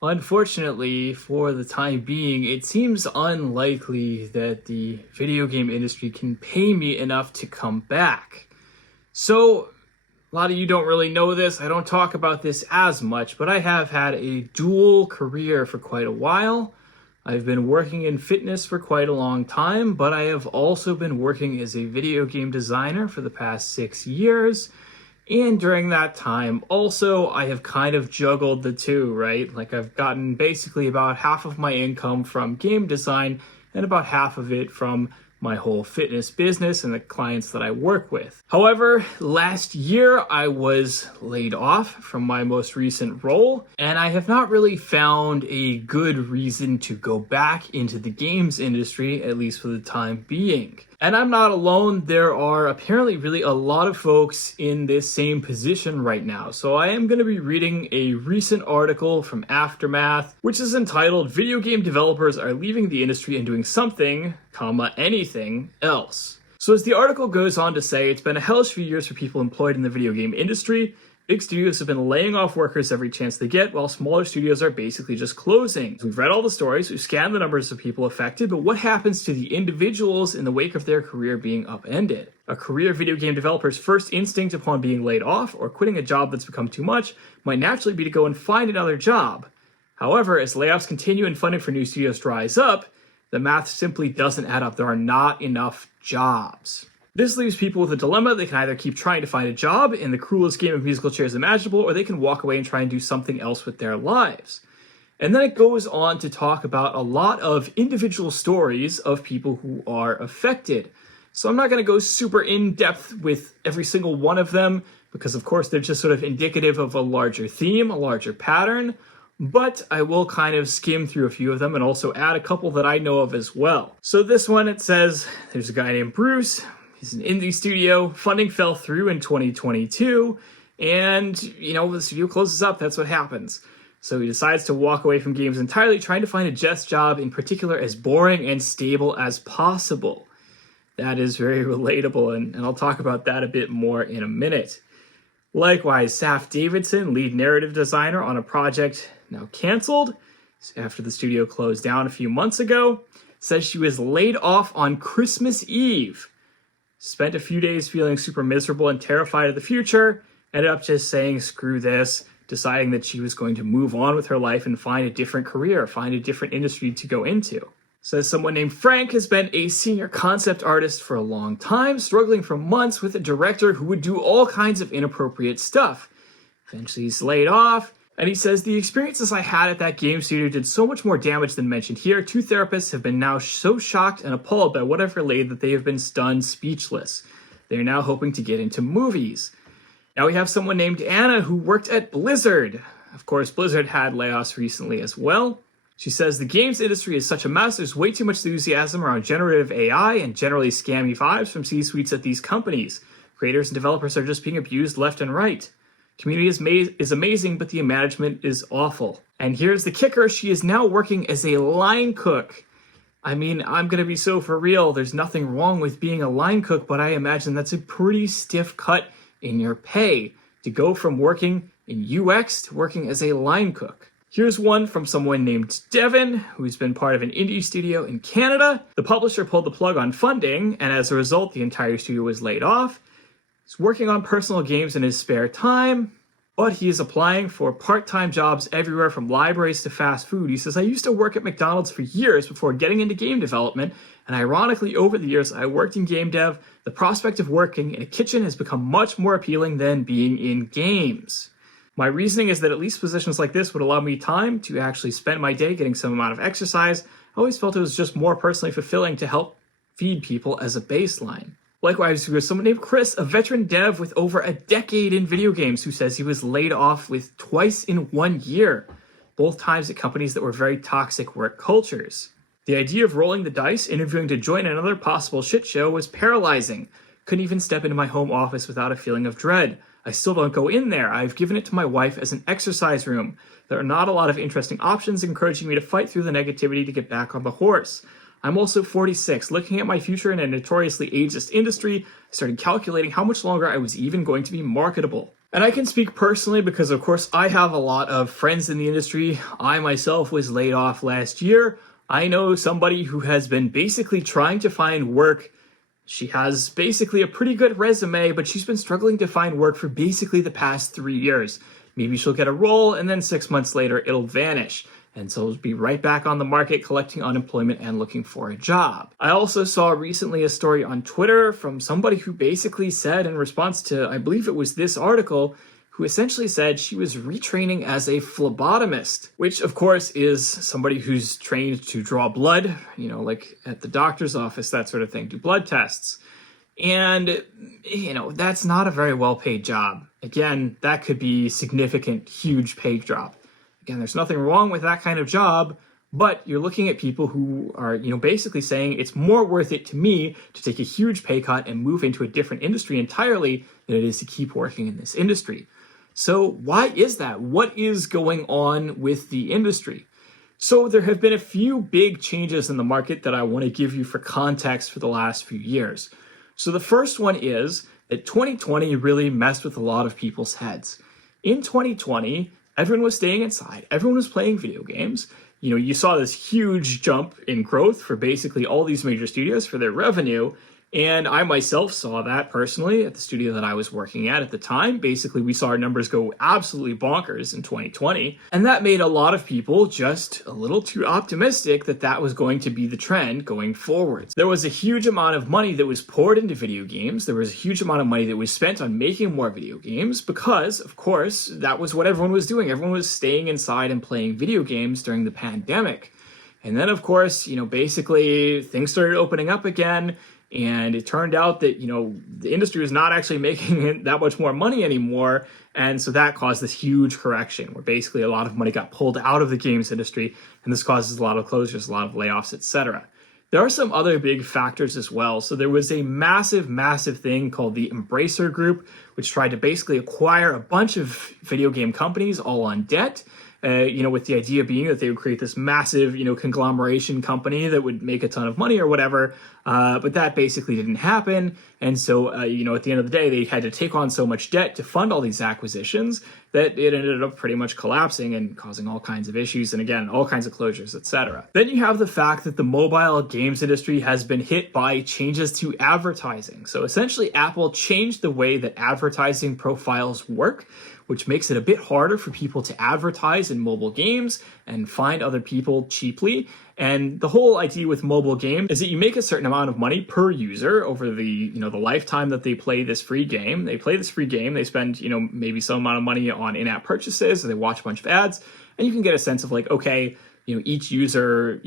Unfortunately, for the time being, it seems unlikely that the video game industry can pay me enough to come back. So, a lot of you don't really know this. I don't talk about this as much, but I have had a dual career for quite a while. I've been working in fitness for quite a long time, but I have also been working as a video game designer for the past 6 years. And during that time, also, I have kind of juggled the two, right? Like, I've gotten basically about half of my income from game design and about half of it from my whole fitness business and the clients that I work with. However, last year I was laid off from my most recent role, and I have not really found a good reason to go back into the games industry, at least for the time being. And I'm not alone. There are apparently really a lot of folks in this same position right now. So I am going to be reading a recent article from Aftermath, which is entitled "Video Game Developers Are Leaving the Industry and Doing Something, Anything Else." So as the article goes on to say, it's been a hellish few years for people employed in the video game industry. Big studios have been laying off workers every chance they get, while smaller studios are basically just closing. We've read all the stories, we've scanned the numbers of people affected, but what happens to the individuals in the wake of their career being upended? A career video game developer's first instinct upon being laid off or quitting a job that's become too much might naturally be to go and find another job. However, as layoffs continue and funding for new studios dries up, the math simply doesn't add up. There are not enough jobs. This leaves people with a dilemma. They can either keep trying to find a job in the cruelest game of musical chairs imaginable, or they can walk away and try and do something else with their lives. And then it goes on to talk about a lot of individual stories of people who are affected. So I'm not going to go super in-depth with every single one of them, because of course they're just sort of indicative of a larger theme, a larger pattern. But I will kind of skim through a few of them and also add a couple that I know of as well. So this one, it says, there's a guy named Bruce. He's an indie studio. Funding fell through in 2022, and, the studio closes up. That's what happens. So he decides to walk away from games entirely, trying to find a desk job, in particular, as boring and stable as possible. That is very relatable, and I'll talk about that a bit more in a minute. Likewise, Saf Davidson, lead narrative designer on a project now canceled after the studio closed down a few months ago, says she was laid off on Christmas Eve. Spent a few days feeling super miserable and terrified of the future, ended up just saying screw this, deciding that she was going to move on with her life and find a different career, find a different industry to go into. Says someone named Frank has been a senior concept artist for a long time, struggling for months with a director who would do all kinds of inappropriate stuff. Eventually he's laid off, and he says, the experiences I had at that game studio did so much more damage than mentioned here. 2 therapists have been now so shocked and appalled by what I've relayed that they have been stunned speechless. They are now hoping to get into movies. Now we have someone named Anna who worked at Blizzard. Of course, Blizzard had layoffs recently as well. She says, the games industry is such a mess. There's way too much enthusiasm around generative AI and generally scammy vibes from C-suites at these companies. Creators and developers are just being abused left and right. Community is amazing, but the management is awful. And here's the kicker. She is now working as a line cook. I mean, I'm going to be so for real. There's nothing wrong with being a line cook, but I imagine that's a pretty stiff cut in your pay to go from working in UX to working as a line cook. Here's one from someone named Devin, who's been part of an indie studio in Canada. The publisher pulled the plug on funding, and as a result, the entire studio was laid off. He's working on personal games in his spare time, but he is applying for part-time jobs everywhere from libraries to fast food. He says, I used to work at McDonald's for years before getting into game development, and ironically, over the years I worked in game dev. The prospect of working in a kitchen has become much more appealing than being in games. My reasoning is that at least positions like this would allow me time to actually spend my day getting some amount of exercise. I always felt it was just more personally fulfilling to help feed people as a baseline. Likewise, there's someone named Chris, a veteran dev with over a decade in video games, who says he was laid off with twice in 1 year, both times at companies that were very toxic work cultures. The idea of rolling the dice, interviewing to join another possible shit show, was paralyzing. Couldn't even step into my home office without a feeling of dread. I still don't go in there. I've given it to my wife as an exercise room. There are not a lot of interesting options encouraging me to fight through the negativity to get back on the horse. I'm also 46. Looking at my future in a notoriously ageist industry, I started calculating how much longer I was even going to be marketable. And I can speak personally because, of course, I have a lot of friends in the industry. I myself was laid off last year. I know somebody who has been basically trying to find work. She has basically a pretty good resume, but she's been struggling to find work for basically the past 3 years. Maybe she'll get a role, and then 6 months later, it'll vanish. And so it'll be right back on the market collecting unemployment and looking for a job. I also saw recently a story on Twitter from somebody who basically said in response to, I believe it was this article, who essentially said she was retraining as a phlebotomist, which of course is somebody who's trained to draw blood, like at the doctor's office, that sort of thing, do blood tests. And, that's not a very well-paid job. Again, that could be significant, huge pay drop. Again, there's nothing wrong with that kind of job, but you're looking at people who are, basically saying it's more worth it to me to take a huge pay cut and move into a different industry entirely than it is to keep working in this industry. So why is that? What is going on with the industry? So there have been a few big changes in the market that I want to give you for context for the last few years. So the first one is that 2020 really messed with a lot of people's heads. In 2020, everyone was staying inside. Everyone was playing video games. You saw this huge jump in growth for basically all these major studios for their revenue. And I myself saw that personally at the studio that I was working at the time. Basically, we saw our numbers go absolutely bonkers in 2020. And that made a lot of people just a little too optimistic that that was going to be the trend going forward. There was a huge amount of money that was poured into video games. There was a huge amount of money that was spent on making more video games because, of course, that was what everyone was doing. Everyone was staying inside and playing video games during the pandemic. And then, of course, basically things started opening up again. And it turned out that, the industry was not actually making that much more money anymore. And so that caused this huge correction where basically a lot of money got pulled out of the games industry. And this causes a lot of closures, a lot of layoffs, etc. There are some other big factors as well. So there was a massive thing called the Embracer Group, which tried to basically acquire a bunch of video game companies all on debt. With the idea being that they would create this massive, conglomeration company that would make a ton of money or whatever. But that basically didn't happen. And so, at the end of the day, they had to take on so much debt to fund all these acquisitions that it ended up pretty much collapsing and causing all kinds of issues. And again, all kinds of closures, etc. Then you have the fact that the mobile games industry has been hit by changes to advertising. So essentially, Apple changed the way that advertising profiles work, which makes it a bit harder for people to advertise in mobile games and find other people cheaply. And the whole idea with mobile games is that you make a certain amount of money per user over the, the lifetime that they play this free game. They play this free game, they spend, maybe some amount of money on in-app purchases, or they watch a bunch of ads, and you can get a sense of like, okay, each user,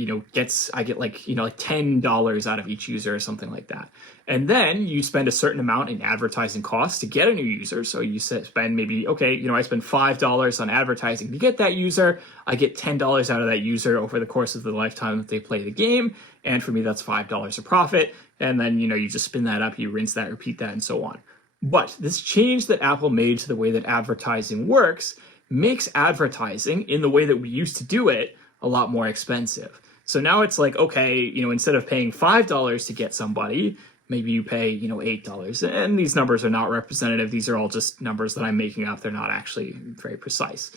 I get like $10 out of each user or something like that. And then you spend a certain amount in advertising costs to get a new user. So you spend maybe, I spend $5 on advertising to get that user. I get $10 out of that user over the course of the lifetime that they play the game. And for me, that's $5 a profit. And then, you just spin that up, you rinse that, repeat that, and so on. But this change that Apple made to the way that advertising works makes advertising in the way that we used to do it a lot more expensive. So now it's like, okay, instead of paying $5 to get somebody, maybe you pay, $8. And these numbers are not representative. These are all just numbers that I'm making up. They're not actually very precise.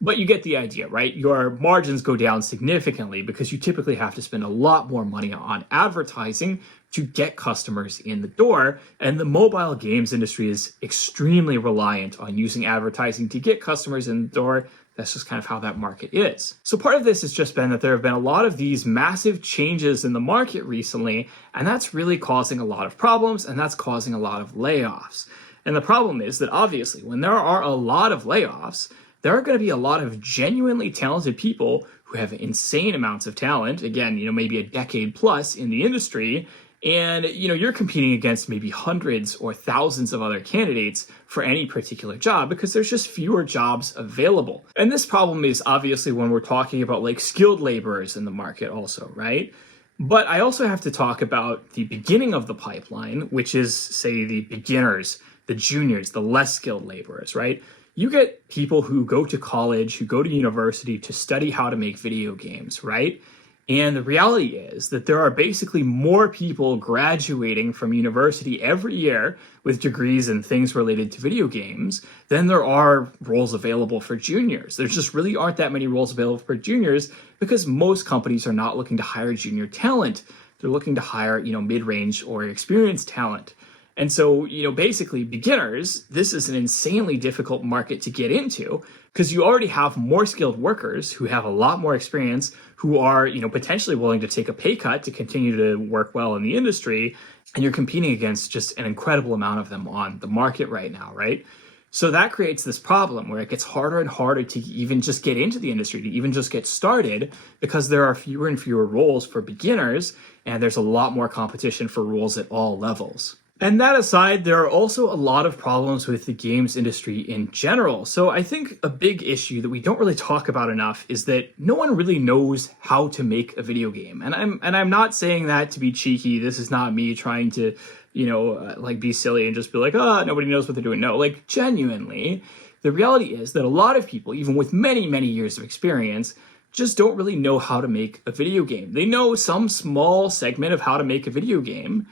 But you get the idea, right? Your margins go down significantly because you typically have to spend a lot more money on advertising to get customers in the door. And the mobile games industry is extremely reliant on using advertising to get customers in the door. That's just kind of how that market is. So part of this has just been that there have been a lot of these massive changes in the market recently, and that's really causing a lot of problems, and that's causing a lot of layoffs. And the problem is that obviously when there are a lot of layoffs, there are going to be a lot of genuinely talented people who have insane amounts of talent, again, maybe a decade plus in the industry, and you're competing against maybe hundreds or thousands of other candidates for any particular job because there's just fewer jobs available. And this problem is obviously when we're talking about like skilled laborers in the market also, right? But I also have to talk about the beginning of the pipeline, which is, say, the beginners, the juniors, the less skilled laborers, right? You get people who go to college, who go to university to study how to make video games, right? And the reality is that there are basically more people graduating from university every year with degrees in things related to video games than there are roles available for juniors. There just really aren't that many roles available for juniors because most companies are not looking to hire junior talent. They're looking to hire, mid-range or experienced talent. And so, basically beginners, this is an insanely difficult market to get into because you already have more skilled workers who have a lot more experience, who are, potentially willing to take a pay cut to continue to work well in the industry. And you're competing against just an incredible amount of them on the market right now, right? So that creates this problem where it gets harder and harder to even just get into the industry, to even just get started, because there are fewer and fewer roles for beginners, and there's a lot more competition for roles at all levels. And that aside, there are also a lot of problems with the games industry in general. So I think a big issue that we don't really talk about enough is that no one really knows how to make a video game. And I'm not saying that to be cheeky. This is not me trying to, be silly and just be like, nobody knows what they're doing. No, genuinely, the reality is that a lot of people, even with many, many years of experience, just don't really know how to make a video game. They know some small segment of how to make a video game,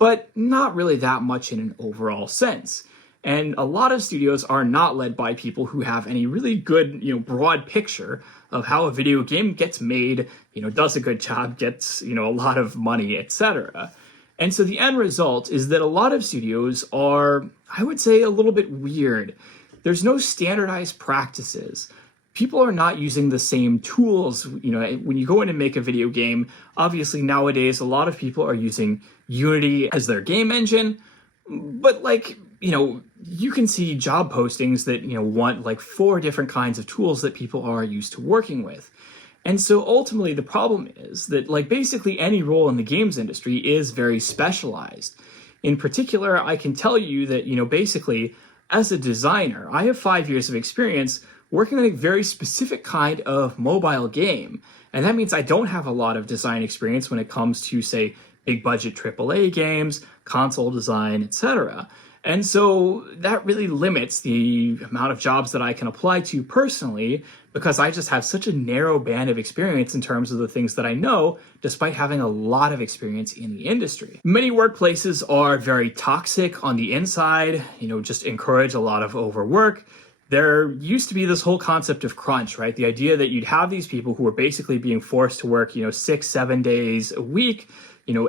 but not really that much in an overall sense. And a lot of studios are not led by people who have any really good, broad picture of how a video game gets made, does a good job, gets, a lot of money, etc. And so the end result is that a lot of studios are, I would say, a little bit weird. There's no standardized practices. People are not using the same tools. When you go in and make a video game, obviously nowadays a lot of people are using Unity as their game engine, but you can see job postings that want 4 different kinds of tools that people are used to working with. And so ultimately the problem is that basically any role in the games industry is very specialized. In particular, I can tell you that basically as a designer, I have 5 years of experience working on a very specific kind of mobile game. And that means I don't have a lot of design experience when it comes to, say, big budget AAA games, console design, etc. And so that really limits the amount of jobs that I can apply to personally, because I just have such a narrow band of experience in terms of the things that I know, despite having a lot of experience in the industry. Many workplaces are very toxic on the inside, just encourage a lot of overwork. There used to be this whole concept of crunch, right? The idea that you'd have these people who were basically being forced to work, 6-7 days a week,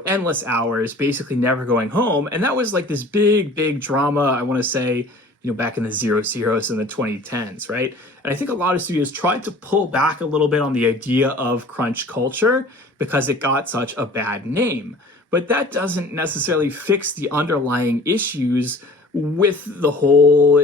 endless hours, basically never going home. And that was this big, big drama, I want to say, back in the 00s and the 2010s, right? And I think a lot of studios tried to pull back a little bit on the idea of crunch culture because it got such a bad name. But that doesn't necessarily fix the underlying issues with the whole,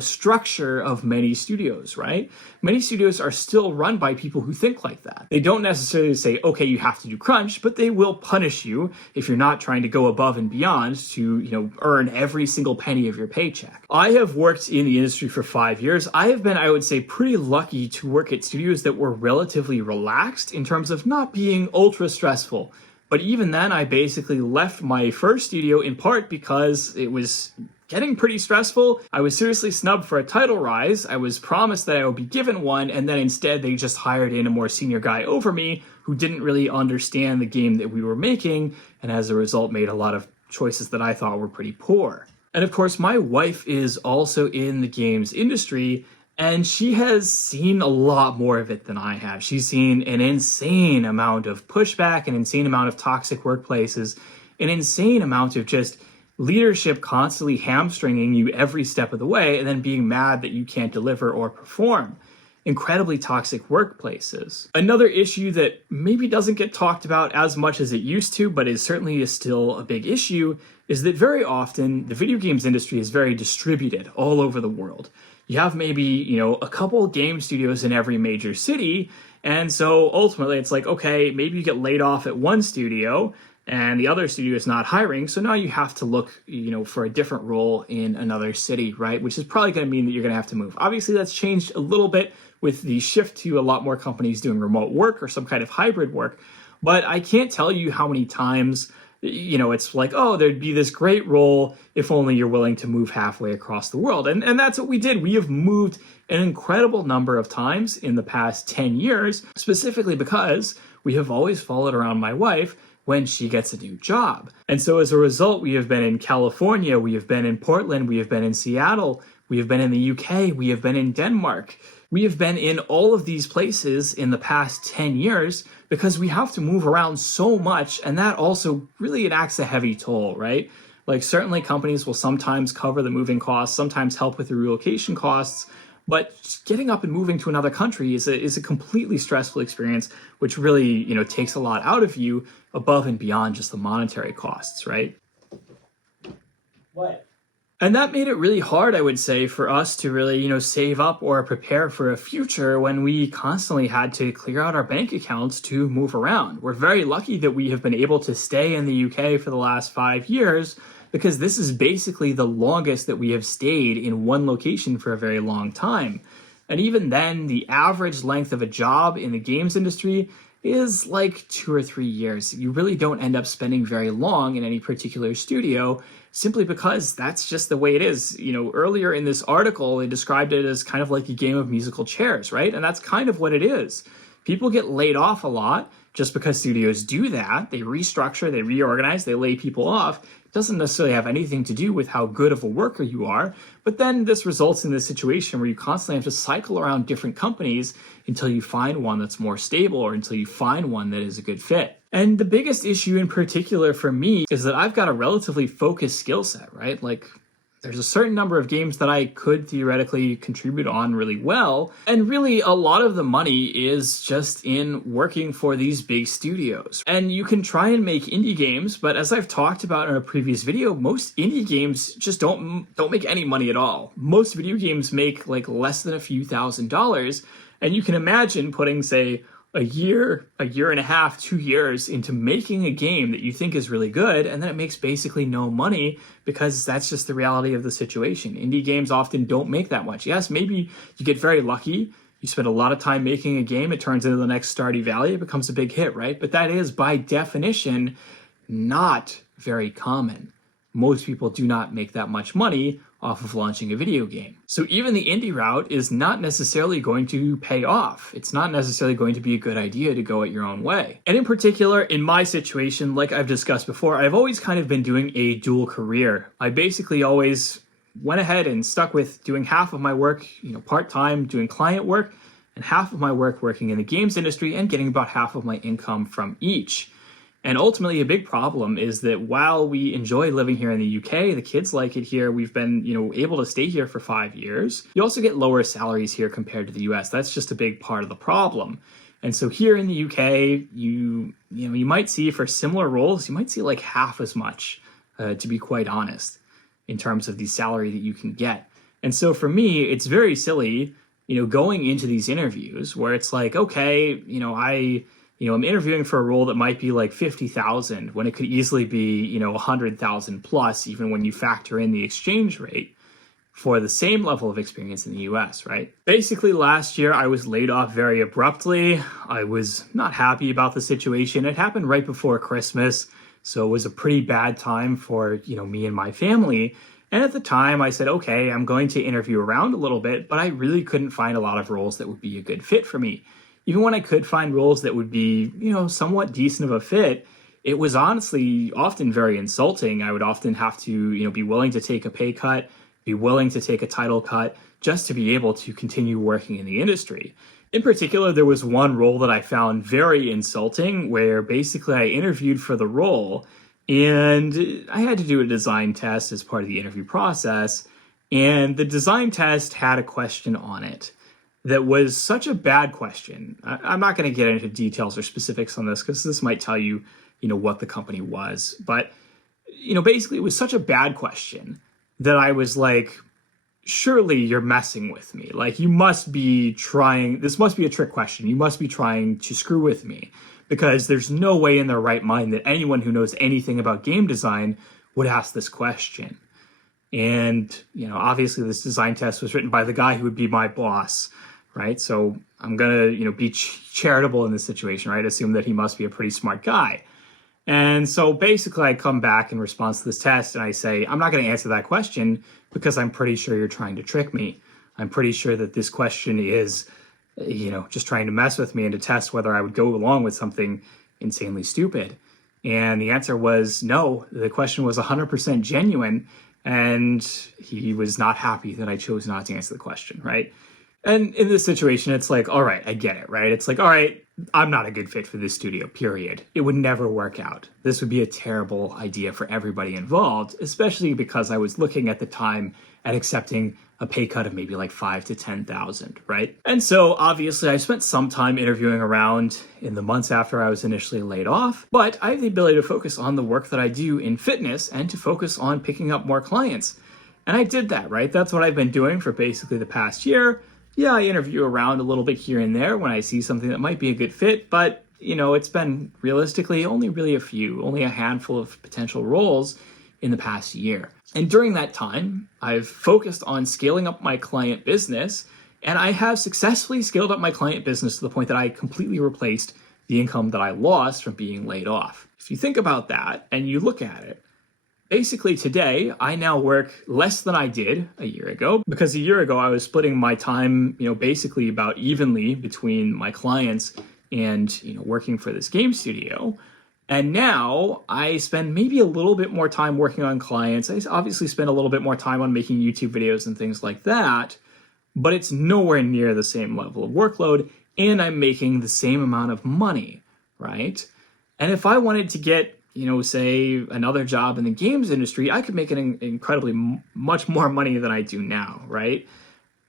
structure of many studios, right? Many studios are still run by people who think like that. They don't necessarily say, okay, you have to do crunch, but they will punish you if you're not trying to go above and beyond to, earn every single penny of your paycheck. I have worked in the industry for 5 years. I have been, I would say, pretty lucky to work at studios that were relatively relaxed in terms of not being ultra stressful. But even then, I basically left my first studio in part because it was getting pretty stressful. I was seriously snubbed for a title rise. I was promised that I would be given one, and then instead they just hired in a more senior guy over me who didn't really understand the game that we were making, and as a result made a lot of choices that I thought were pretty poor. And of course, my wife is also in the games industry, and she has seen a lot more of it than I have. She's seen an insane amount of pushback, an insane amount of toxic workplaces, an insane amount of just leadership constantly hamstringing you every step of the way and then being mad that you can't deliver or perform. Incredibly toxic workplaces. Another issue that maybe doesn't get talked about as much as it used to, but is certainly still a big issue, is that very often the video games industry is very distributed all over the world. You have maybe, a couple game studios in every major city, and so ultimately it's okay, maybe you get laid off at one studio, and the other studio is not hiring, so now you have to look, for a different role in another city, right? Which is probably going to mean that you're going to have to move. Obviously, that's changed a little bit with the shift to a lot more companies doing remote work or some kind of hybrid work, but I can't tell you how many times, it's there'd be this great role if only you're willing to move halfway across the world. And that's what we did. We have moved an incredible number of times in the past 10 years, specifically because we have always followed around my wife when she gets a new job. And so as a result, we have been in California, we have been in Portland, we have been in Seattle, we have been in the UK, we have been in Denmark. We have been in all of these places in the past 10 years because we have to move around so much, and that also really enacts a heavy toll, right? Like certainly companies will sometimes cover the moving costs, sometimes help with the relocation costs, but getting up and moving to another country is a completely stressful experience, which really, takes a lot out of you above and beyond just the monetary costs, right? What? And that made it really hard, I would say, for us to really, save up or prepare for a future when we constantly had to clear out our bank accounts to move around. We're very lucky that we have been able to stay in the UK for the last 5 years, because this is basically the longest that we have stayed in one location for a very long time. And even then, the average length of a job in the games industry is like 2 or 3 years. You really don't end up spending very long in any particular studio, simply because that's just the way it is. Earlier in this article, they described it as kind of like a game of musical chairs, right? And that's kind of what it is. People get laid off a lot just because studios do that. They restructure, they reorganize, they lay people off. It doesn't necessarily have anything to do with how good of a worker you are, but then this results in this situation where you constantly have to cycle around different companies until you find one that's more stable or until you find one that is a good fit. And the biggest issue in particular for me is that I've got a relatively focused skill set, right? Like there's a certain number of games that I could theoretically contribute on really well. And really a lot of the money is just in working for these big studios. And you can try and make indie games, but as I've talked about in a previous video, most indie games just don't make any money at all. Most video games make like less than a few $1,000s. And you can imagine putting, say, a year and a half, 2 years into making a game that you think is really good, and then it makes basically no money because that's just the reality of the situation. Indie games often don't make that much. Yes, maybe you get very lucky. You spend a lot of time making a game, it turns into the next Stardew Valley, it becomes a big hit, right? But that is, by definition, not very common. Most people do not make that much money off of launching a video game. So even the indie route is not necessarily going to pay off. It's not necessarily going to be a good idea to go it your own way. And in particular, in my situation, like I've discussed before, I've always kind of been doing a dual career. I basically always went ahead and stuck with doing half of my work, part-time doing client work, and half of my work working in the games industry and getting about half of my income from each. And ultimately, a big problem is that while we enjoy living here in the UK, the kids like it here, we've been, able to stay here for 5 years. You also get lower salaries here compared to the US. That's just a big part of the problem. And so here in the UK, you might see for similar roles, you might see like half as much, to be quite honest, in terms of the salary that you can get. And so for me, it's very silly, going into these interviews where it's like, okay, I'm interviewing for a role that might be like 50,000 when it could easily be, 100,000 plus, even when you factor in the exchange rate for the same level of experience in the US, right? Basically, last year I was laid off very abruptly. I was not happy about the situation. It happened right before Christmas, so it was a pretty bad time for, me and my family. And at the time I said, okay, I'm going to interview around a little bit, but I really couldn't find a lot of roles that would be a good fit for me. Even when I could find roles that would be, somewhat decent of a fit, it was honestly often very insulting. I would often have to, be willing to take a pay cut, be willing to take a title cut, just to be able to continue working in the industry. In particular, there was one role that I found very insulting where basically I interviewed for the role and I had to do a design test as part of the interview process. And the design test had a question on it that was such a bad question. I'm not going to get into details or specifics on this because this might tell you, what the company was. But, basically it was such a bad question that I was like, surely you're messing with me. Like you must be trying, this must be a trick question. You must be trying to screw with me because there's no way in their right mind that anyone who knows anything about game design would ask this question. And, obviously this design test was written by the guy who would be my boss. Right? So I'm going to, be charitable in this situation, right? Assume that he must be a pretty smart guy. And so basically I come back in response to this test and I say, I'm not going to answer that question because I'm pretty sure you're trying to trick me. I'm pretty sure that this question is just trying to mess with me and to test whether I would go along with something insanely stupid. And the answer was no. The question was 100% genuine, and he was not happy that I chose not to answer the question, right? And in this situation, it's like, all right, I get it, right? It's like, all right, I'm not a good fit for this studio, period. It would never work out. This would be a terrible idea for everybody involved, especially because I was looking at the time at accepting a pay cut of maybe like 5,000 to 10,000, right? And so obviously I spent some time interviewing around in the months after I was initially laid off, but I have the ability to focus on the work that I do in fitness and to focus on picking up more clients. And I did that, right? That's what I've been doing for basically the past year. Yeah, I interview around a little bit here and there when I see something that might be a good fit, but it's been realistically only a handful of potential roles in the past year. And during that time, I've focused on scaling up my client business, and I have successfully scaled up my client business to the point that I completely replaced the income that I lost from being laid off. If you think about that and you look at it, basically today, I now work less than I did a year ago, because a year ago I was splitting my time, basically about evenly between my clients and, working for this game studio. And now I spend maybe a little bit more time working on clients. I obviously spend a little bit more time on making YouTube videos and things like that, but it's nowhere near the same level of workload, and I'm making the same amount of money, right? And if I wanted to get say another job in the games industry, I could make an incredibly much more money than I do now, right?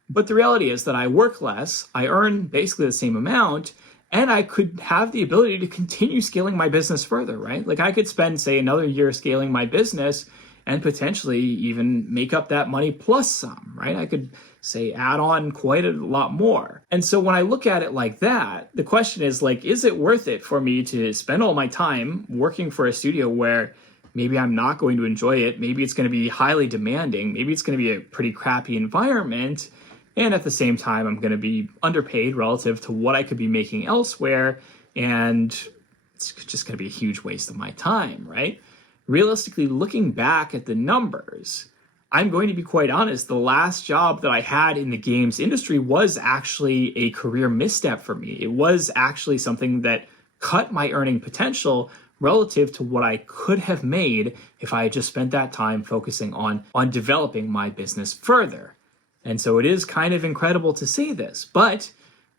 But the reality is that I work less, I earn basically the same amount, and I could have the ability to continue scaling my business further, right? Like I could spend, say, another year scaling my business and potentially even make up that money plus some, right? I could, say, add on quite a lot more. And so when I look at it like that, the question is like, is it worth it for me to spend all my time working for a studio where maybe I'm not going to enjoy it, maybe it's going to be highly demanding, maybe it's going to be a pretty crappy environment, and at the same time, I'm going to be underpaid relative to what I could be making elsewhere, and it's just going to be a huge waste of my time, right? Realistically, looking back at the numbers, I'm going to be quite honest, the last job that I had in the games industry was actually a career misstep for me. It was actually something that cut my earning potential relative to what I could have made if I had just spent that time focusing on developing my business further. And so it is kind of incredible to say this, but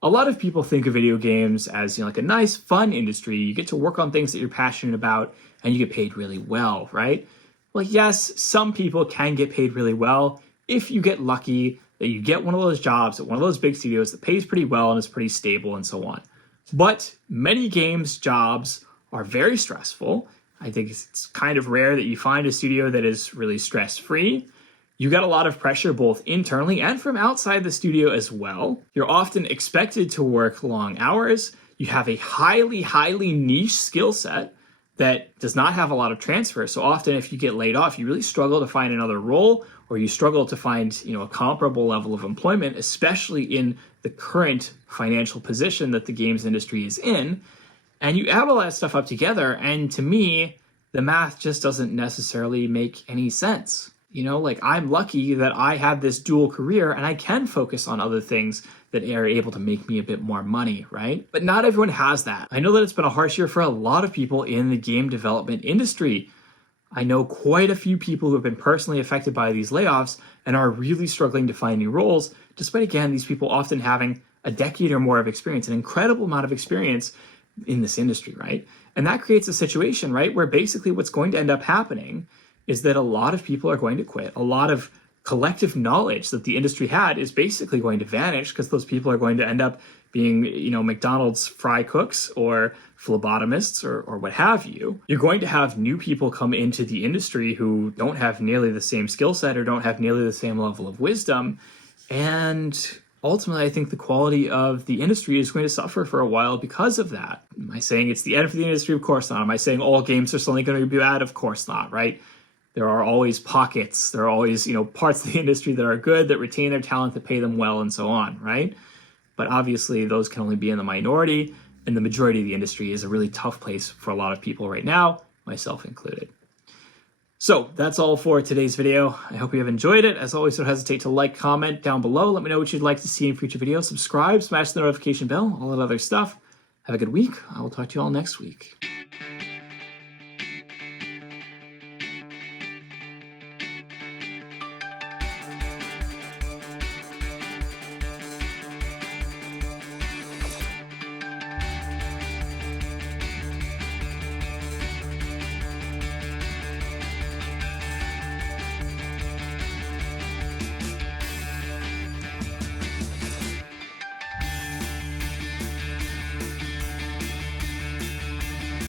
a lot of people think of video games as like a nice, fun industry. You get to work on things that you're passionate about and you get paid really well, right? Well, yes, some people can get paid really well if you get lucky that you get one of those jobs at one of those big studios that pays pretty well and is pretty stable and so on. But many games jobs are very stressful. I think it's kind of rare that you find a studio that is really stress-free. You got a lot of pressure both internally and from outside the studio as well. You're often expected to work long hours. You have a highly, highly niche skill set that does not have a lot of transfer. So often if you get laid off, you really struggle to find another role, or you struggle to find, a comparable level of employment, especially in the current financial position that the games industry is in. And you add all that stuff up together, and to me, the math just doesn't necessarily make any sense. I'm lucky that I have this dual career and I can focus on other things that are able to make me a bit more money, right? But not everyone has that. I know that it's been a harsh year for a lot of people in the game development industry. I know quite a few people who have been personally affected by these layoffs and are really struggling to find new roles, despite, again, these people often having a decade or more of experience, an incredible amount of experience in this industry, right? And that creates a situation, right, where basically what's going to end up happening is that a lot of people are going to quit. A lot of collective knowledge that the industry had is basically going to vanish because those people are going to end up being, McDonald's fry cooks or phlebotomists or what have you. You're going to have new people come into the industry who don't have nearly the same skill set or don't have nearly the same level of wisdom. And ultimately, I think the quality of the industry is going to suffer for a while because of that. Am I saying it's the end of the industry? Of course not. Am I saying all games are suddenly going to be bad? Of course not, right? There are always pockets. There are always, parts of the industry that are good, that retain their talent, that pay them well, and so on, right? But obviously, those can only be in the minority, and the majority of the industry is a really tough place for a lot of people right now, myself included. So that's all for today's video. I hope you have enjoyed it. As always, don't hesitate to like, comment down below. Let me know what you'd like to see in future videos. Subscribe, smash the notification bell, all that other stuff. Have a good week. I will talk to you all next week.